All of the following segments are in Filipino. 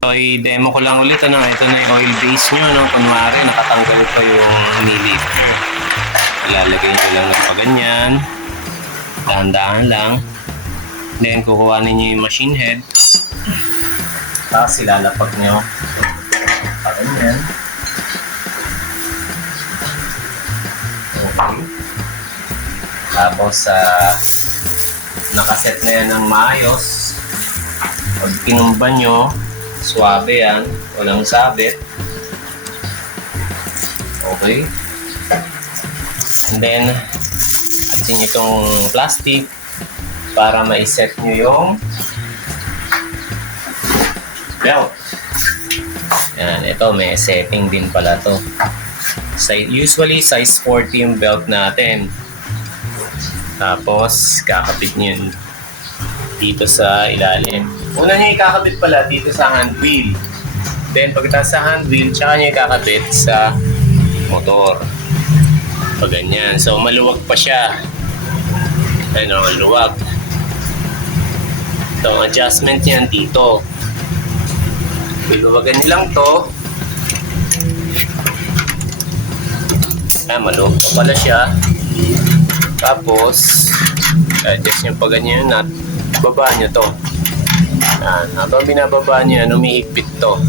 So, i-demo ko lang ulit. Ito na yung oil base nyo. No? Kunwari, nakatanggal pa yung milliliter. Ilalagay nyo lang ng paganyan. Dahan-dahan lang. Then, kukuha ninyo yung machine head. Tapos, ilalapag nyo. Paganyan. Okay. Tapos, nakaset na yan ng maayos. Pag kinumba nyo, suwabe yan, walang sabit. Okay. And then, alisin nyo itong plastic para ma-set nyo yung belt. Yan, ito may setting din pala to. Usually, size 40 yung belt natin. Tapos, kakapit nyo yun dito sa ilalim. Una nyo ikakabit pala dito sa hand wheel. Then pagkatapos sa hand wheel, tsaka nyo ikakabit sa motor. Pag ganyan. So maluwag pa siya. Ayun, maluwag. So ang adjustment niyan dito. Biluwagan nyo lang to. Maluwag pa pala siya. Tapos adjust nyo pa ganyan at baba nyo to. Habang binababa nyo yan, umihigpit to.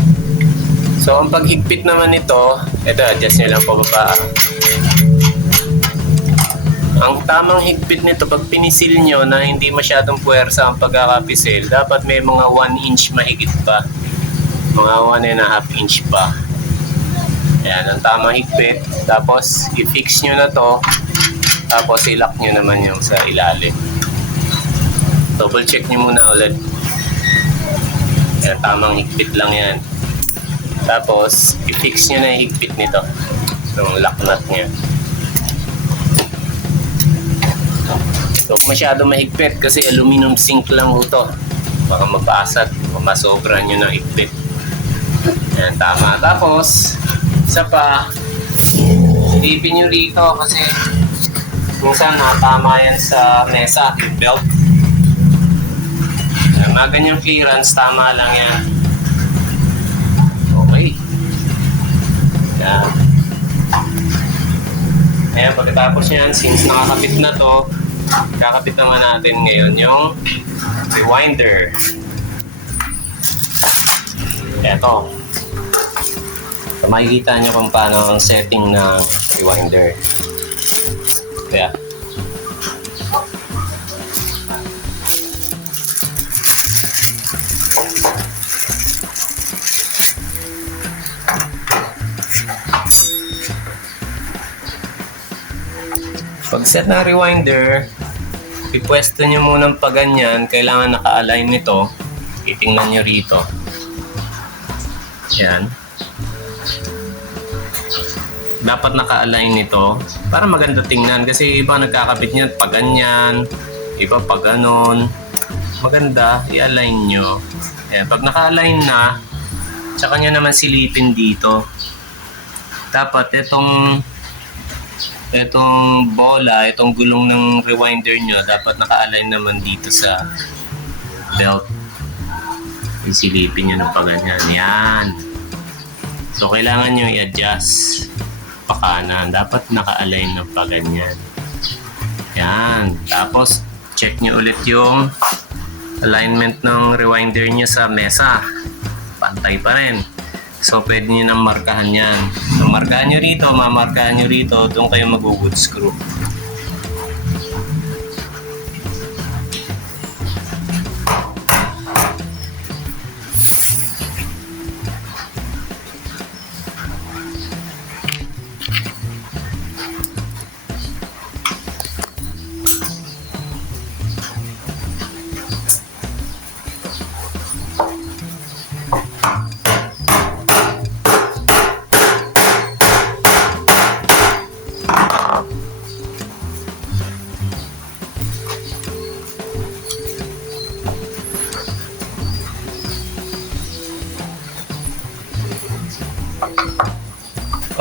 So, ang paghigpit naman nito, ito, adjust nyo lang pababa. Ang tamang higpit nito, pag pinisil nyo na hindi masyadong puwersa ang pagkakapisil, dapat may mga 1 inch mahigit pa. Mga 1.5 inch pa. Ayan, ang tamang higpit. Tapos, i-fix nyo na to. Tapos, i-lock nyo naman yung sa ilalim. Double check nyo muna ulit. Kaya tamang higpit lang yan. Tapos, i-fix nyo na yung higpit nito. Yung lock nut niya. So, masyado mahigpit kasi aluminum zinc lang ito. Baka mabasag o masobra nyo ng higpit. Yan, tama. Tapos, isa pa, silipin nyo rito kasi kung saan natama yan sa mesa, yung belt. Mga ganyang clearance, tama lang yan. Okay. Yan. Ayan, pagkatapos yan, since nakakabit na to, kakabit naman natin ngayon yung rewinder. Eto. So, makikita nyo kung paano ang setting ng rewinder. Kaya, pag set na rewinder, ipwesto nyo munang pa ganyan, kailangan naka-align nito. Titingnan nyo rito. Yan. Dapat naka-align nito para maganda tingnan kasi iba nagkakabit nyo pa ganyan, iba pa ganon. Maganda, i-align nyo. Yan. Pag naka-align na, tsaka nyo naman silipin dito. Dapat itong bola, itong gulong ng rewinder nyo, dapat naka-align naman dito sa belt. Isilipin nyo ng paganyan. Yan. So, kailangan nyo i-adjust pa kanan. Dapat naka-align ng paganyan. Yan. Tapos, check nyo ulit yung alignment ng rewinder nyo sa mesa. Pantay pa rin. So, pwede nyo nang markahan yan. So, markahan nyo rito, mamarkahan nyo rito, doon kayo mag-wood screw.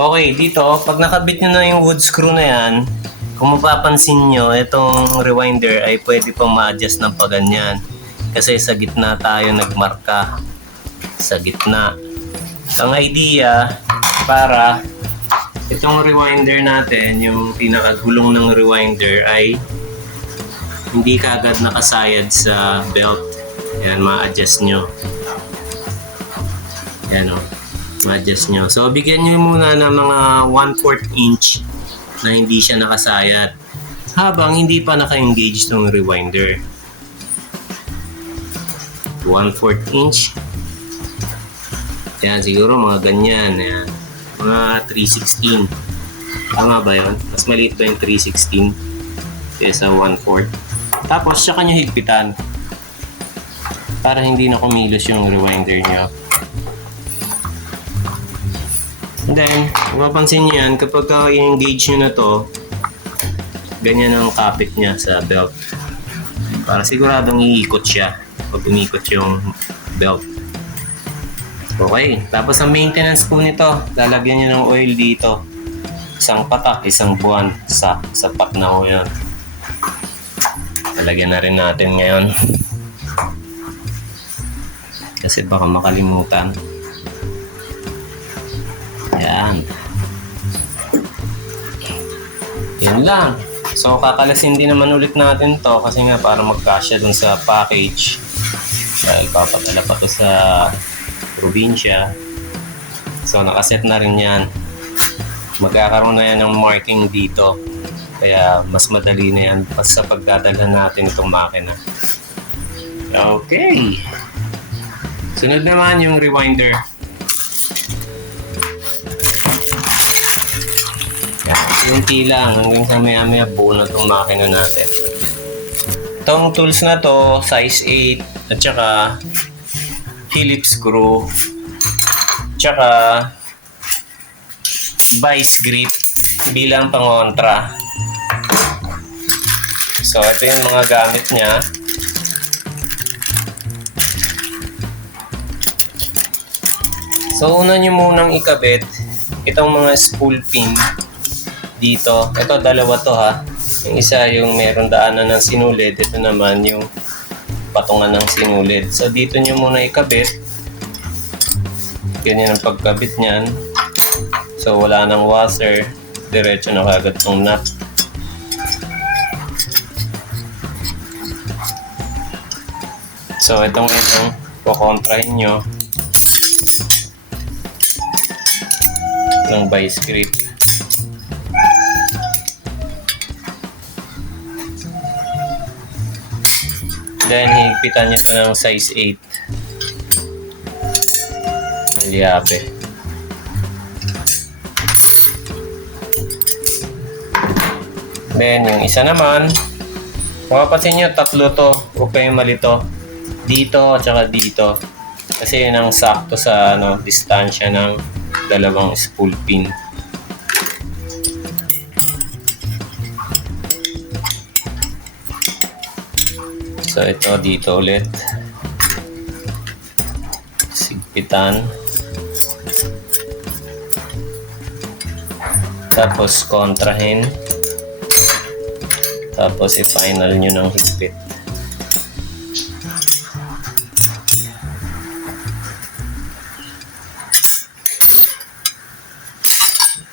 Okay, dito, pag nakabit nyo na yung wood screw na yan, kung mapapansin nyo, itong rewinder ay pwede pang ma-adjust ng paganyan. Kasi sa gitna tayo nagmarka. sa gitna. Ang idea, para itong rewinder natin, yung pinakagulong ng rewinder ay hindi kaagad nakasayad sa belt. Yan, ma-adjust nyo. Yan o, ma-adjust nyo. So, bigyan nyo muna ng mga 1/4 inch na hindi siya nakasayad habang hindi pa naka-engage itong rewinder. 1/4 inch. Yan, siguro mga ganyan. Yan. Mga 3/16. Tama ba yun? Mas maliit pa yung 3/16 kaysa 1/4. Tapos, tsaka nyo higpitan para hindi na kumilos yung rewinder nyo. And then, mapapansin nyo yan, kapag i-engage nyo na to, ganyan ang kapit niya sa belt. Para siguradong iikot siya pag umikot yung belt. Okay, tapos ang maintenance po nito, lalagyan nyo ng oil dito. Isang patak, isang buwan, sapat na ho yun. Lalagyan na rin natin ngayon. Kasi baka makalimutan. Yan. Yan lang. So, kakalasin din naman ulit natin to kasi nga para magkasya dun sa package. Dahil papadala pa to sa probinsya. So, nakaset na rin yan. Magkakaroon na yan ng marking dito. Kaya, mas madali na yan sa pagdadala natin itong makina. Okay. Sunod naman yung rewinder. Unti lang hanggang sa maya buo na itong makina natin. Itong tools na to, size 8 at saka Phillips screw tsaka vice grip bilang pangontra. So ito yung mga gamit niya. So una nyo munang ikabit itong mga spool pin dito. Ito, dalawa to ha. Yung isa yung meron daanan ng sinulid. Ito naman yung patungan ng sinulid. So, dito nyo muna ikabit. Ganyan ang pagkabit niyan. So, wala nang washer. Diretso na kagad tong nut. So, itong kukontrahin nyo ng vice grip. Then, higpitan nyo ito ng size 8. Liabe. Then, yung isa naman, mapapansin nyo, tatlo to. Huwag kayong malito. Dito, at saka dito. Kasi yun ang sakto sa distansya ng dalawang spool pin. So, ito dito ulit. Sigpitan. Tapos, kontrahin. Tapos, i-final nyo ng higpit.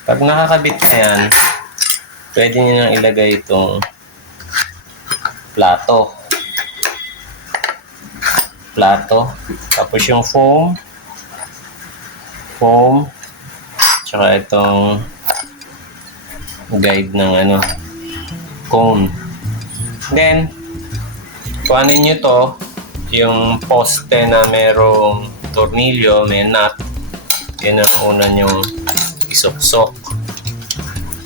Pag nakakabit na yan, pwede nyo nang ilagay itong plato. Tapos yung foam, tsaka itong guide ng cone. Then, kuhanin nyo to, yung poste na merong tornilyo, may nut. Yan ang una nyong isuksok.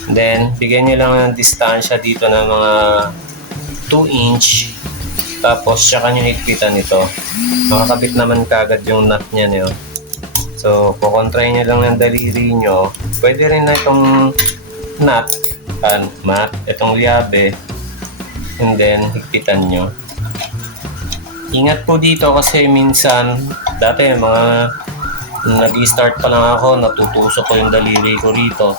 Then, bigyan nyo lang ng distansya dito ng mga 2 inch. Tapos, tsaka nyo higpitan ito. Makakabit naman kagad yung nut niya nyo. So, kukontrahin nyo lang ng daliri nyo. Pwede rin na itong nut, itong liabe, and then higpitan nyo. Ingat po dito kasi minsan, dati mga nag-i-start pa lang ako, natutusok ko yung daliri ko rito.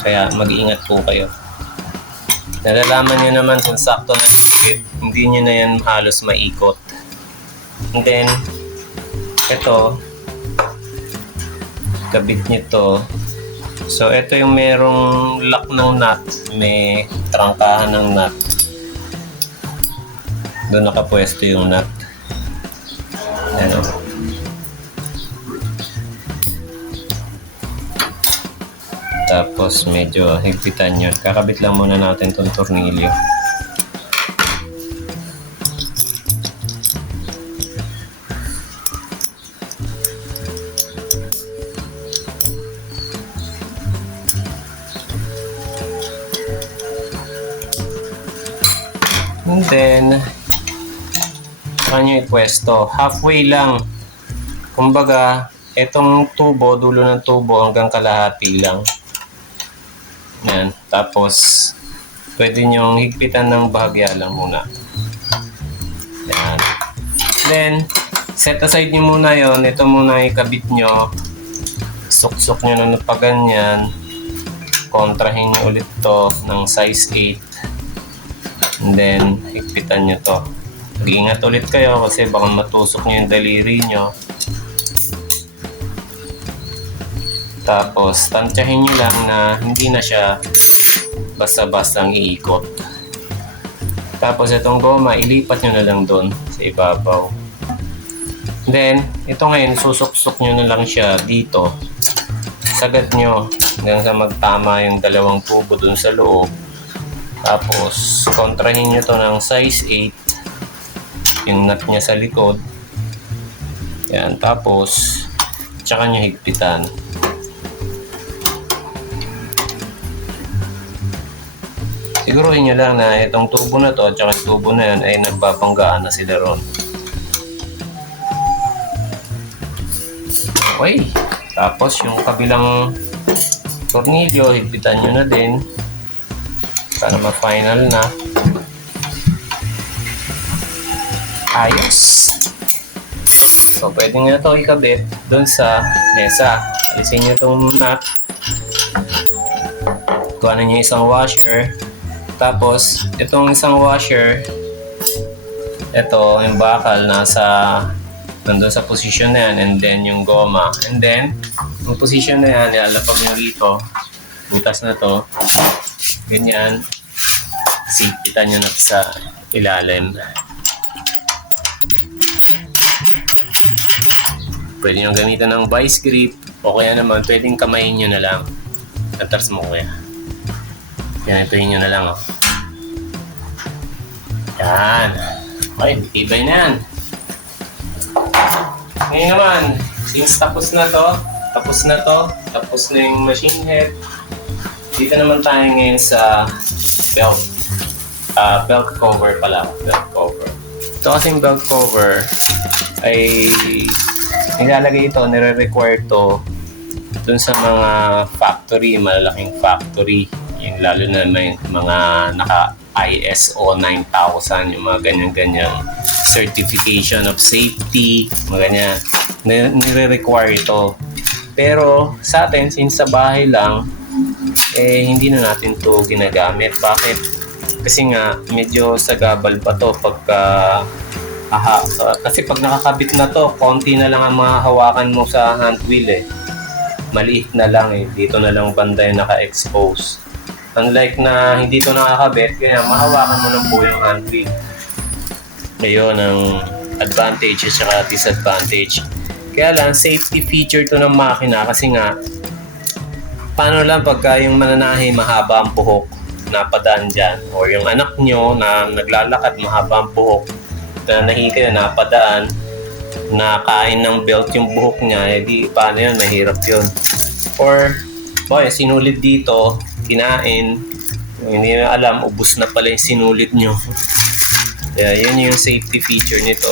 Kaya mag-iingat po kayo. Nalalaman nyo naman kung sakto na higpit, hindi nyo na yan halos maikot. And then, ito, kabit nito. So, ito yung merong lock ng nut. May trangkahan ng nut. Doon nakapwesto yung nut. Ano? Tapos, medyo higpitan yun. Kakabit lang muna natin itong tornilyo. And then, saka nyo ipwesto. Halfway lang. Kumbaga, itong tubo, dulo ng tubo hanggang kalahati lang. Yan. Tapos, pwede nyo higpitan ng bahagya lang muna. Yan. Then, set aside nyo muna yon. Ito muna ikabit nyo. Suksok nyo na pa ganyan. Kontrahin nyo ulit to ng size 8. And then, higpitan nyo to. Mag-iingat ulit kayo kasi baka matusok nyo yung daliri nyo. Tapos, tansyahin nyo lang na hindi na siya basta-bastang iikot. Tapos, itong goma, ilipat nyo na lang doon sa ibabaw. Then, ito ngayon, susok-sok nyo na lang siya dito. Sagat nyo hanggang sa magtama yung dalawang tubo doon sa loob. Tapos, kontrahin nyo to ng size 8. Yung nut niya sa likod. Yan. Tapos, tsaka nyo higpitan. Siguruhin nyo lang na itong tubo na to at tsaka tubo na yan ay nagbabanggaan na sila ron. Okay. Tapos, yung kabilang tornilyo, higpitan nyo na din. Para ma-final na. Ayos. So, pwede nga ito ikabit dun sa mesa. Alisin nyo itong nut. Kuhanin nyo isang washer. Tapos, itong isang washer, ito, yung bakal, nandun sa position na yan. And then, yung goma. And then, yung position na yan, ilalapag nyo dito. Butas na to. Ganyan. Sipitan nyo na sa ilalim. Pwede nyo gamitan ng vice grip o kaya naman pwedeng kamayin nyo na lang. Atras mo kuya. Ganitohin nyo na lang. Oh. Yan. Okay, tibay na yan. Ngayon naman, since tapos na yung machine head, dito naman tayo ngayon sa belt cover pala. Belt cover. Ito kasing belt cover ay nilalagay ito, nire-require to dun sa mga factory, malalaking factory. Yung lalo na may mga naka ISO 9000, yung mga ganyan-ganyan certification of safety, mga ganyan. Nire-require ito. Pero sa atin, since sa bahay lang, hindi na natin to ginagamit. Bakit? Kasi nga, medyo sagabal pa to pagka kasi pag nakakabit na to, konti na lang ang mahahawakan mo sa hand wheel eh. Maliit na lang eh. Dito na lang banda yung naka-expose. Unlike na hindi to nakakabit, kaya mahawakan mo ng buo yung hand wheel. Ngayon, ang advantage at saka disadvantage. Kaya lang, safety feature to ng makina kasi nga, paano lang pagka yung mananahe mahaba ang buhok napadaan dyan, or yung anak nyo na naglalakad mahaba ang buhok na nahiga na napadaan, nakain ng belt yung buhok niya, di paano yun, mahirap yun. Or boy, sinulid dito, kinain, hindi na alam, ubus na pala yung sinulid nyo. Kaya yun yung safety feature nito.